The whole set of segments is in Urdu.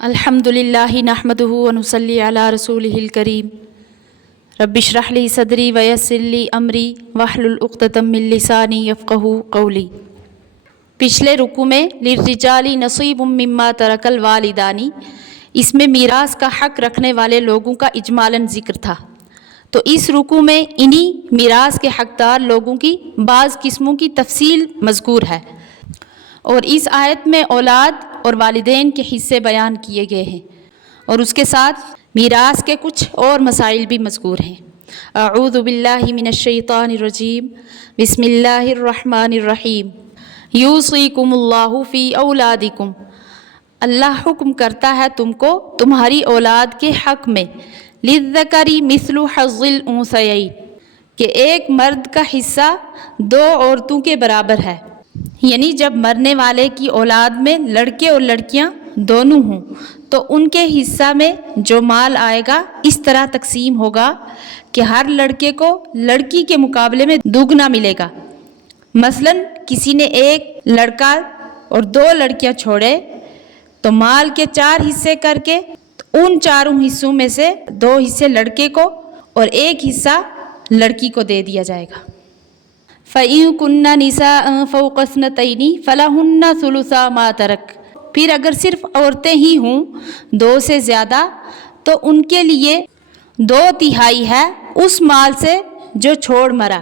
الحمدللہ نحمدہ ونصلی علی رسولہ الکریم رب اشرح لی صدری ویسر لی امری واحلل عقدۃ من لسانی یفقہوا قولی۔ پچھلے رکوع میں للرجال نصیب مما ترک الوالدان، اس میں میراث کا حق رکھنے والے لوگوں کا اجمالاً ذکر تھا، تو اس رکوع میں انہی میراث کے حقدار لوگوں کی بعض قسموں کی تفصیل مذکور ہے، اور اس آیت میں اولاد اور والدین کے حصے بیان کیے گئے ہیں، اور اس کے ساتھ میراث کے کچھ اور مسائل بھی مذکور ہیں۔ اعوذ باللہ من الشیطان الرجیم، بسم اللہ الرحمن الرحیم۔ یوصیکم اللہ فی اولادکم، اللہ حکم کرتا ہے تم کو تمہاری اولاد کے حق میں، للذکر مثل حظ الانثیین، کہ ایک مرد کا حصہ دو عورتوں کے برابر ہے، یعنی جب مرنے والے کی اولاد میں لڑکے اور لڑکیاں دونوں ہوں تو ان کے حصہ میں جو مال آئے گا اس طرح تقسیم ہوگا کہ ہر لڑکے کو لڑکی کے مقابلے میں دوگنا ملے گا۔ مثلا کسی نے ایک لڑکا اور دو لڑکیاں چھوڑے تو مال کے 4 حصے کر کے ان چاروں حصوں میں سے 2 حصے لڑکے کو اور ایک حصہ لڑکی کو دے دیا جائے گا۔ فَإِن كُنَّ نِسَاءً فَوْقَ اثْنَتَيْنِ فَلَهُنَّ ثُلُثَا مَا تَرَكَ، پھر اگر صرف عورتیں ہی ہوں 2 سے زیادہ تو ان کے لیے 2/3 ہے اس مال سے جو چھوڑ مرا،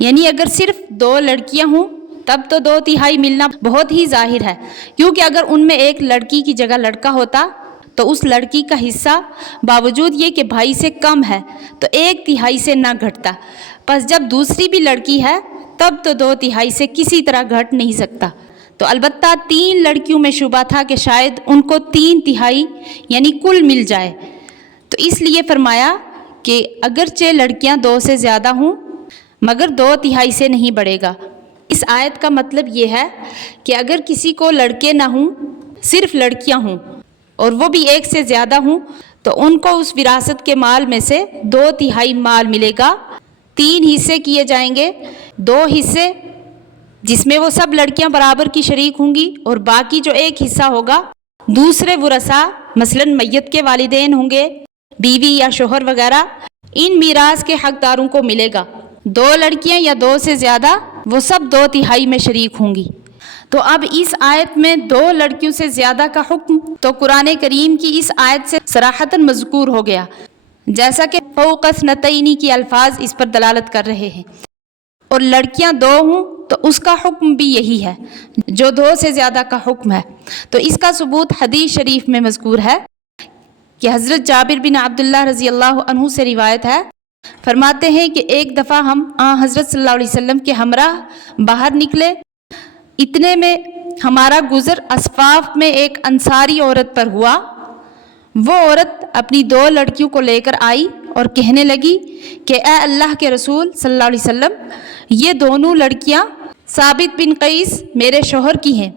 یعنی اگر صرف 2 لڑکیاں ہوں تب تو 2/3 ملنا بہت ہی ظاہر ہے، کیونکہ اگر ان میں ایک لڑکی کی جگہ لڑکا ہوتا تو اس لڑکی کا حصہ باوجود یہ کہ بھائی سے کم ہے تو 1/3 سے نہ گھٹتا، پس جب دوسری بھی لڑکی ہے تب تو 2/3 سے کسی طرح گھٹ نہیں سکتا۔ تو البتہ 3 لڑکیوں میں شبہ تھا کہ شاید ان کو 3/3 یعنی کل مل جائے، تو اس لیے فرمایا کہ اگرچہ لڑکیاں 2 سے زیادہ ہوں مگر 2/3 سے نہیں بڑھے گا۔ اس آیت کا مطلب یہ ہے کہ اگر کسی کو لڑکے نہ ہوں صرف لڑکیاں ہوں اور وہ بھی 1 سے زیادہ ہوں تو ان کو اس وراثت کے مال میں سے 2/3 مال ملے گا، 3 حصے کیے جائیں گے، 2 حصے جس میں وہ سب لڑکیاں برابر کی شریک ہوں گی اور باقی جو 1 حصہ ہوگا دوسرے ورثاء مثلا میت کے والدین ہوں گے، بیوی یا شوہر وغیرہ، ان میراث کے حقداروں کو ملے گا۔ 2 لڑکیاں یا 2 سے زیادہ وہ سب 2/3 میں شریک ہوں گی۔ تو اب اس آیت میں 2 لڑکیوں سے زیادہ کا حکم تو قرآن کریم کی اس آیت سے صراحتاً مذکور ہو گیا، جیسا کہ فوق اثنتین کی الفاظ اس پر دلالت کر رہے ہیں، اور لڑکیاں 2 ہوں تو اس کا حکم بھی یہی ہے جو 2 سے زیادہ کا حکم ہے۔ تو اس کا ثبوت حدیث شریف میں مذکور ہے کہ حضرت جابر بن عبداللہ رضی اللہ عنہ سے روایت ہے، فرماتے ہیں کہ ایک دفعہ ہم حضرت صلی اللہ علیہ وسلم کے ہمراہ باہر نکلے، اتنے میں ہمارا گزر اصفاف میں ایک انصاری عورت پر ہوا۔ وہ عورت اپنی 2 لڑکیوں کو لے کر آئی اور کہنے لگی کہ اے اللہ کے رسول صلی اللہ علیہ وسلم، یہ دونوں لڑکیاں ثابت بن قیس میرے شوہر کی ہیں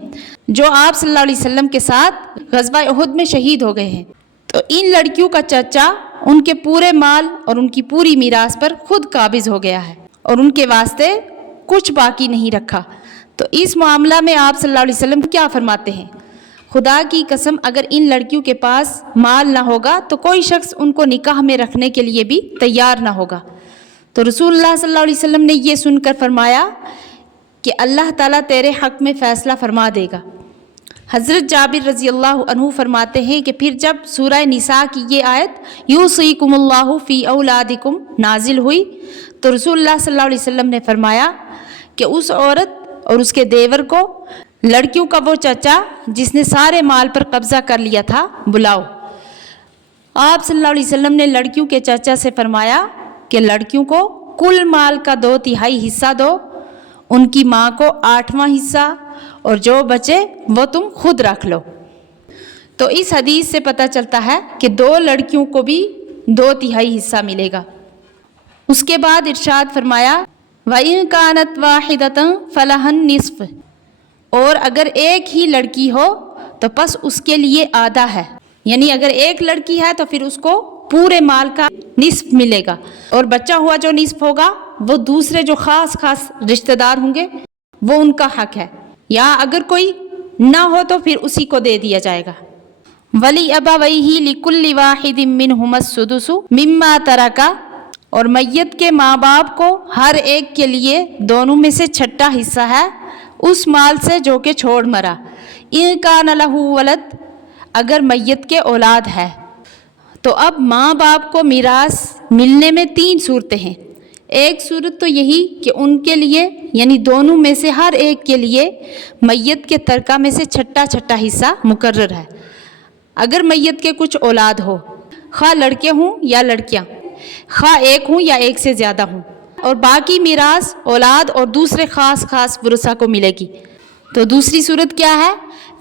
جو آپ صلی اللہ علیہ وسلم کے ساتھ غزوہ احد میں شہید ہو گئے ہیں، تو ان لڑکیوں کا چچا ان کے پورے مال اور ان کی پوری میراث پر خود قابض ہو گیا ہے اور ان کے واسطے کچھ باقی نہیں رکھا۔ تو اس معاملہ میں آپ صلی اللہ علیہ وسلم کیا فرماتے ہیں؟ خدا کی قسم اگر ان لڑکیوں کے پاس مال نہ ہوگا تو کوئی شخص ان کو نکاح میں رکھنے کے لیے بھی تیار نہ ہوگا۔ تو رسول اللہ صلی اللہ علیہ وسلم نے یہ سن کر فرمایا کہ اللہ تعالیٰ تیرے حق میں فیصلہ فرما دے گا۔ حضرت جابر رضی اللہ عنہ فرماتے ہیں کہ پھر جب سورہ نساء کی یہ آیت یوصیکم اللہ فی اولادکم نازل ہوئی تو رسول اللہ صلی اللہ علیہ وسلم نے فرمایا کہ اس عورت اور اس کے دیور کو لڑکیوں کا وہ چچا جس نے سارے مال پر قبضہ کر لیا تھا بلاؤ۔ آپ صلی اللہ علیہ وسلم نے لڑکیوں کے چچا سے فرمایا کہ لڑکیوں کو کل مال کا 2/3 حصہ دو، ان کی ماں کو 8واں حصہ، اور جو بچے وہ تم خود رکھ لو۔ تو اس حدیث سے پتہ چلتا ہے کہ 2 لڑکیوں کو بھی 2/3 حصہ ملے گا۔ اس کے بعد ارشاد فرمایا وَإِن كَانَتْ وَاحِدَةً فَلَهَا النِّصْفُ، اور اگر ایک ہی لڑکی ہو تو پس اس کے لیے آدھا ہے، یعنی اگر ایک لڑکی ہے تو پھر اس کو پورے مال کا نصف ملے گا، اور بچہ ہوا جو نصف ہوگا وہ دوسرے جو خاص رشتہ دار ہوں گے وہ ان کا حق ہے، یا اگر کوئی نہ ہو تو پھر اسی کو دے دیا جائے گا۔ ولی ابویہ لکل واحد منہما السدس مما ترکا، اور میت کے ماں باپ کو ہر ایک کے لیے دونوں میں سے چھٹا حصہ ہے اس مال سے جو کہ چھوڑ مرا، ان کان لہ ولد، اگر میت کے اولاد ہے۔ تو اب ماں باپ کو میراث ملنے میں 3 صورتیں ہیں۔ ایک صورت تو یہی کہ ان کے لیے یعنی دونوں میں سے ہر ایک کے لیے میت کے ترکہ میں سے چھٹا حصہ مقرر ہے۔ اگر میت کے کچھ اولاد ہو، خواہ لڑکے ہوں یا لڑکیاں، خواہ ایک ہوں یا ایک سے زیادہ ہوں، اور باقی میراث اولاد اور دوسرے خاص ورثاء کو ملے گی۔ تو دوسری صورت کیا ہے؟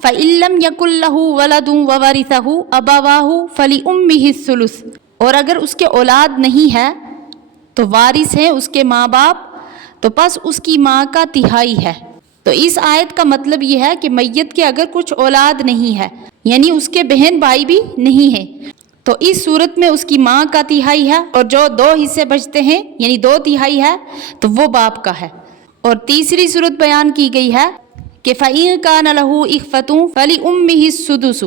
فَإِن لَّمْ يَكُن لَّهُ وَلَدٌ وَوَرِثَهُ أَبَوَاهُ فَلِأُمِّهِ الثُّلُثُ، اور اگر اس کے اولاد نہیں ہے تو وارث ہیں اس کے ماں باپ، تو پس اس کی ماں کا تہائی ہے۔ تو اس آیت کا مطلب یہ ہے کہ میت کے اگر کچھ اولاد نہیں ہے یعنی اس کے بہن بھائی بھی نہیں ہیں، تو اس صورت میں اس کی ماں کا تہائی ہے، اور جو 2 حصے بچتے ہیں یعنی 2 تہائی ہے تو وہ باپ کا ہے۔ اور تیسری صورت بیان کی گئی ہے کہ فَإِن كَانَ لَهُ إِخْوَةٌ فَلِأُمِّهِ السُّدُسُ،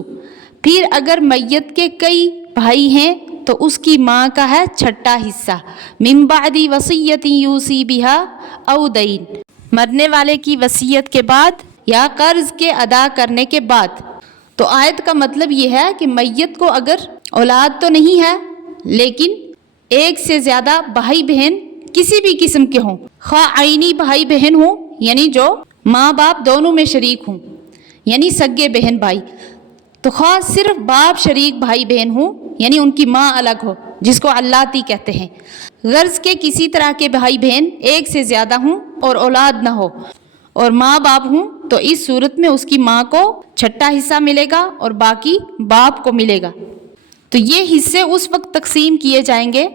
پھر اگر میت کے کئی بھائی ہیں تو اس کی ماں کا ہے چھٹا حصہ، من بعد وصیۃ یوصی بها او دین، مرنے والے کی وصیت کے بعد یا قرض کے ادا کرنے کے بعد۔ تو آیت کا مطلب یہ ہے کہ میت کو اگر اولاد تو نہیں ہے لیکن ایک سے زیادہ بھائی بہن کسی بھی قسم کے ہوں، خواہ عینی بھائی بہن ہوں یعنی جو ماں باپ دونوں میں شریک ہوں یعنی سگے بہن بھائی، تو خواہ صرف باپ شریک بھائی بہن ہوں یعنی ان کی ماں الگ ہو جس کو علاتی کہتے ہیں، غرض کے کسی طرح کے بھائی بہن ایک سے زیادہ ہوں اور اولاد نہ ہو اور ماں باپ ہوں، تو اس صورت میں اس کی ماں کو چھٹا حصہ ملے گا اور باقی باپ کو ملے گا۔ تو یہ حصے اس وقت تقسیم کیے جائیں گے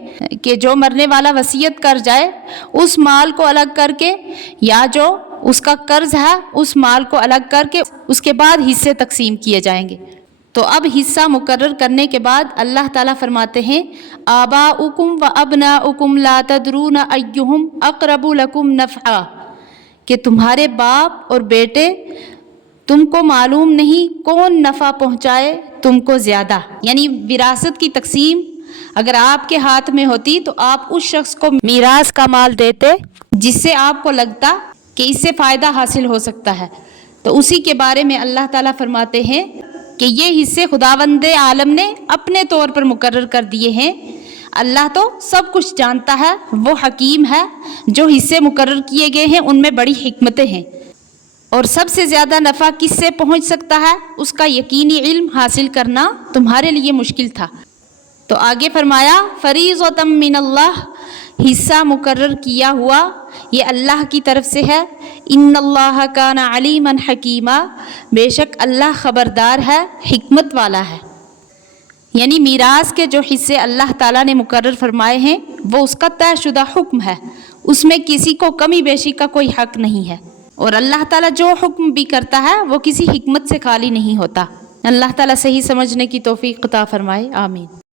کہ جو مرنے والا وصیت کر جائے اس مال کو الگ کر کے، یا جو اس کا قرض ہے اس مال کو الگ کر کے اس کے بعد حصے تقسیم کیے جائیں گے۔ تو اب حصہ مقرر کرنے کے بعد اللہ تعالیٰ فرماتے ہیں آباؤکم و ابناؤکم لا تدرون ایہم اقرب لکم نفعا، کہ تمہارے باپ اور بیٹے تم کو معلوم نہیں کون نفع پہنچائے تم کو زیادہ، یعنی وراثت کی تقسیم اگر آپ کے ہاتھ میں ہوتی تو آپ اس شخص کو میراث کا مال دیتے جس سے آپ کو لگتا کہ اس سے فائدہ حاصل ہو سکتا ہے۔ تو اسی کے بارے میں اللہ تعالیٰ فرماتے ہیں کہ یہ حصے خداوند عالم نے اپنے طور پر مقرر کر دیے ہیں، اللہ تو سب کچھ جانتا ہے، وہ حکیم ہے، جو حصے مقرر کیے گئے ہیں ان میں بڑی حکمتیں ہیں، اور سب سے زیادہ نفع کس سے پہنچ سکتا ہے اس کا یقینی علم حاصل کرنا تمہارے لیے مشکل تھا۔ تو آگے فرمایا فریضۃ من اللہ، حصہ مقرر کیا ہوا یہ اللہ کی طرف سے ہے، ان اللہ کان علیما حکیما، بے شک اللہ خبردار ہے، حکمت والا ہے۔ یعنی میراث کے جو حصے اللہ تعالیٰ نے مقرر فرمائے ہیں وہ اس کا طے شدہ حکم ہے، اس میں کسی کو کمی بیشی کا کوئی حق نہیں ہے، اور اللہ تعالیٰ جو حکم بھی کرتا ہے وہ کسی حکمت سے خالی نہیں ہوتا۔ اللہ تعالیٰ صحیح سمجھنے کی توفیق عطا فرمائے، آمین۔